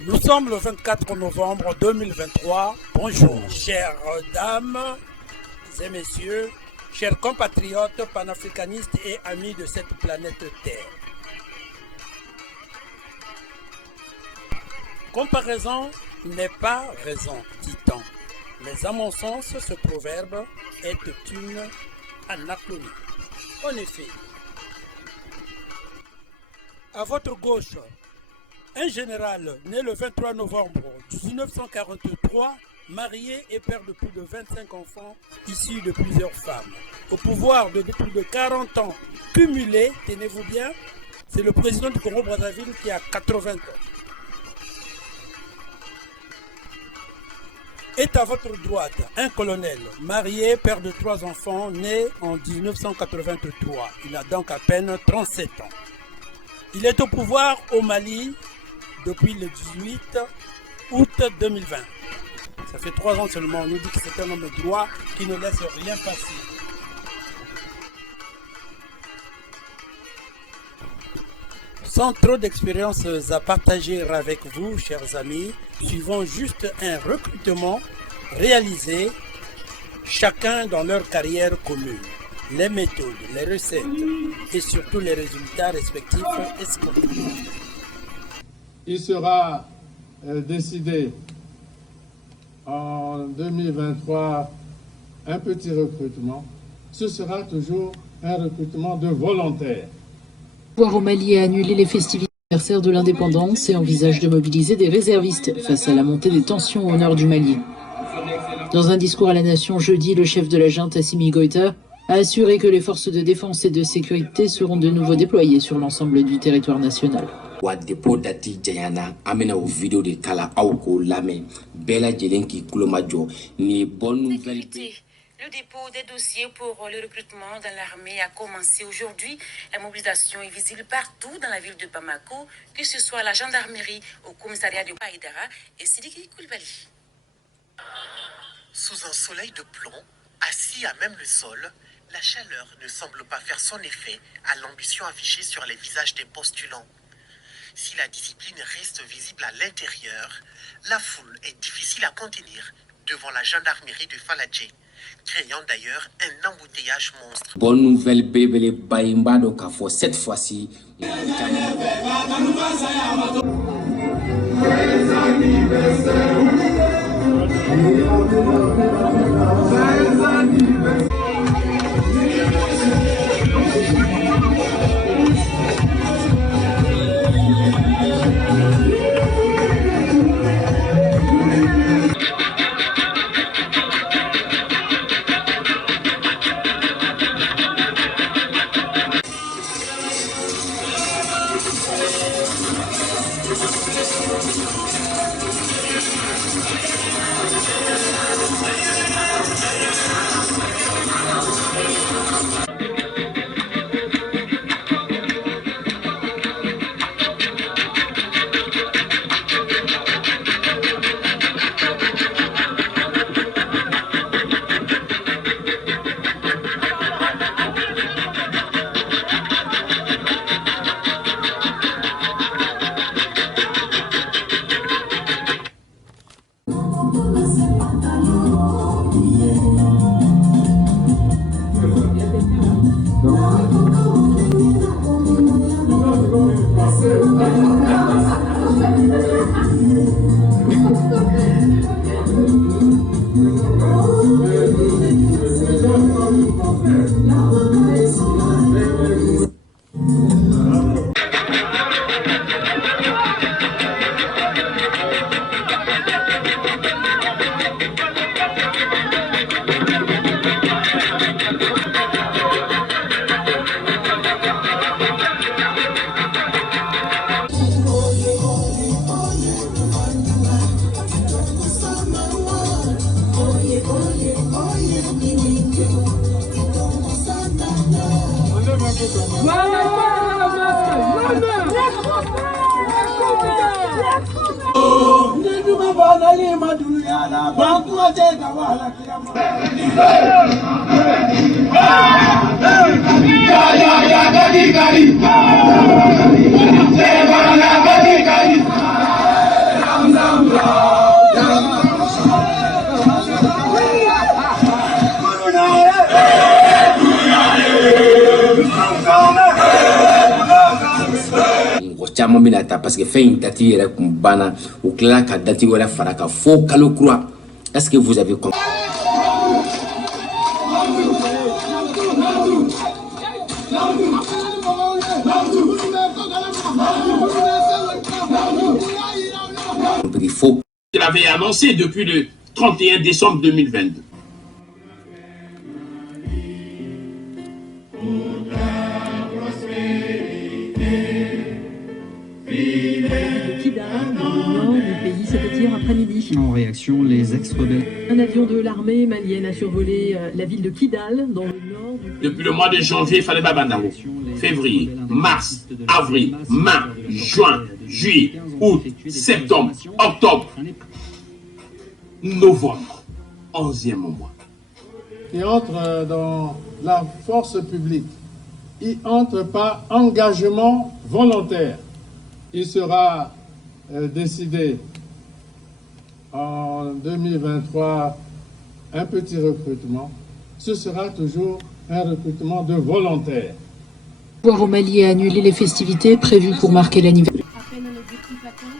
Nous sommes le 24 novembre 2023. Bonjour, chères dames et messieurs, chers compatriotes panafricanistes et amis de cette planète Terre. Comparaison n'est pas raison, dit-on. Mais à mon sens, ce proverbe est une anachronie. En effet, à votre gauche, un général né le 23 novembre 1943, marié et père de plus de 25 enfants issus de plusieurs femmes. Au pouvoir depuis plus de 40 ans cumulés, tenez-vous bien, c'est le président du Congo-Brazzaville qui a 80 ans. Est à votre droite un colonel, marié, père de 3 enfants, né en 1983. Il a donc à peine 37 ans. Il est au pouvoir au Mali depuis le 18 août 2020. Ça fait 3 ans seulement. On nous dit que c'est un homme droit qui ne laisse rien passer. Sans trop d'expériences à partager avec vous, chers amis, suivons juste un recrutement réalisé, chacun dans leur carrière commune. Les méthodes, les recettes et surtout les résultats respectifs escomptés. Il sera décidé en 2023 un petit recrutement. Ce sera toujours un recrutement de volontaires. Le pouvoir au Mali a annulé les festivités anniversaires de l'indépendance et envisage de mobiliser des réservistes face à la montée des tensions au nord du Mali. Dans un discours à la nation jeudi, le chef de la junte, Assimi Goïta, a assuré que les forces de défense et de sécurité seront de nouveau déployées sur l'ensemble du territoire national. Le dépôt des dossiers pour le recrutement dans l'armée a commencé aujourd'hui. La mobilisation est visible partout dans la ville de Bamako, que ce soit à la gendarmerie, au commissariat de Païdara et Sidiki Koulibaly. Sous un soleil de plomb, assis à même le sol, la chaleur ne semble pas faire son effet à l'ambition affichée sur les visages des postulants. Si la discipline reste visible à l'intérieur, la foule est difficile à contenir devant la gendarmerie de Faladjé, créant d'ailleurs un embouteillage monstre. Bonne nouvelle, bébé Baïmbado Kafo, cette fois-ci. caman bɛna ta parce que fɛn in date yɛrɛ kun banna u tilala ka date wɛrɛ fara kan fo kalo kura. Est-ce que vous avez compris? Il faut. Je l'avais annoncé depuis le 31 décembre 2022. Kidal, dans le nord du pays, c'était hier après-midi. En réaction, les ex-rebelles. Un avion de l'armée malienne a survolé la ville de Kidal, dans le nord du pays. Depuis le mois de janvier, il fallait Babandao. Février, mars, avril, mai, juin, juillet, août, septembre, octobre, novembre, 11e mois. Qui entre dans la force publique, il entre par engagement volontaire. Il sera décidé en 2023 un petit recrutement. Ce sera toujours un recrutement de volontaires. Le pouvoir au Mali a annulé les festivités prévues pour marquer l'anniversaire. À peine un objectif atteint,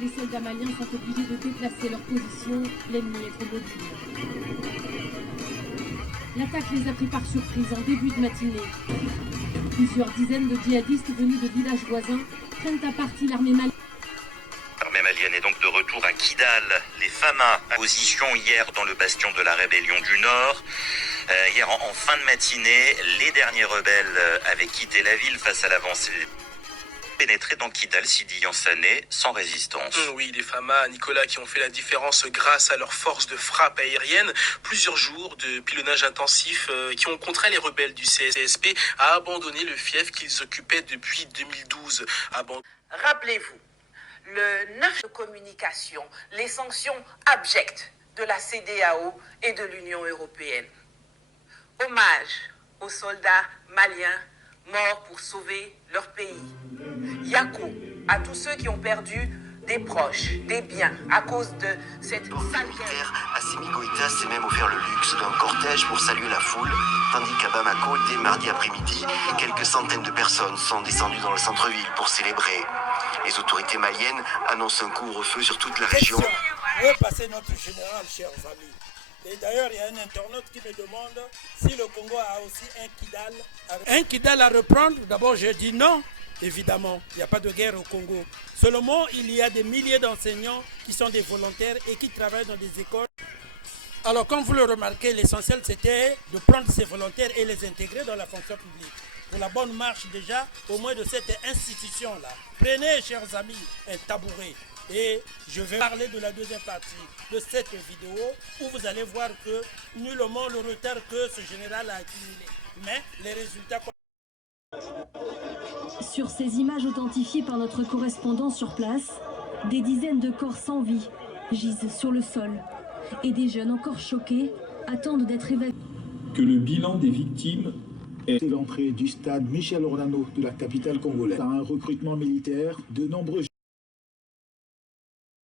les soldats maliens sont obligés de déplacer leur position, l'ennemi est trop mobile. L'attaque les a pris par surprise en début de matinée. Plusieurs dizaines de djihadistes venus de villages voisins prennent à partie l'armée malienne. L'armée malienne est donc de retour à Kidal. Les FAMA en position hier dans le bastion de la rébellion du Nord. Hier en fin de matinée, les derniers rebelles avaient quitté la ville face à l'avancée. Pénétrés dans Kidal, Sidi Yansané, sans résistance. Oui, les FAMA, Nicolas, qui ont fait la différence grâce à leur force de frappe aérienne. Plusieurs jours de pilonnage intensif qui ont contraint les rebelles du CSP à abandonner le fief qu'ils occupaient depuis 2012. Rappelez-vous, le 9 de communication, les sanctions abjectes de la CEDEAO et de l'Union européenne. Hommage aux soldats maliens morts pour sauver leur pays. Yakou à tous ceux qui ont perdu des proches, des biens à cause de cette sale guerre. Assimi Goïta s'est même offert le luxe d'un cortège pour saluer la foule, tandis qu'à Bamako, dès mardi après-midi, quelques centaines de personnes sont descendues dans le centre-ville pour célébrer. Les autorités maliennes annoncent un couvre-feu sur toute la région. Où est passé notre général, chers amis? Et d'ailleurs, il y a un internaute qui me demande si le Congo a aussi un Kidal. Un Kidal à reprendre? D'abord, j'ai dit non. Évidemment, il n'y a pas de guerre au Congo. Seulement, il y a des milliers d'enseignants qui sont des volontaires et qui travaillent dans des écoles. Alors, comme vous le remarquez, l'essentiel, c'était de prendre ces volontaires et les intégrer dans la fonction publique. Pour la bonne marche déjà, au moins de cette institution-là. Prenez, chers amis, un tabouret. Et je vais parler de la deuxième partie de cette vidéo où vous allez voir que nullement le retard que ce général a accumulé. Mais les résultats... Sur ces images authentifiées par notre correspondant sur place, des dizaines de corps sans vie gisent sur le sol et des jeunes encore choqués attendent d'être évacués. Que le bilan des victimes est l'entrée du stade Michel Orlando de la capitale congolaise. Par un recrutement militaire, de nombreux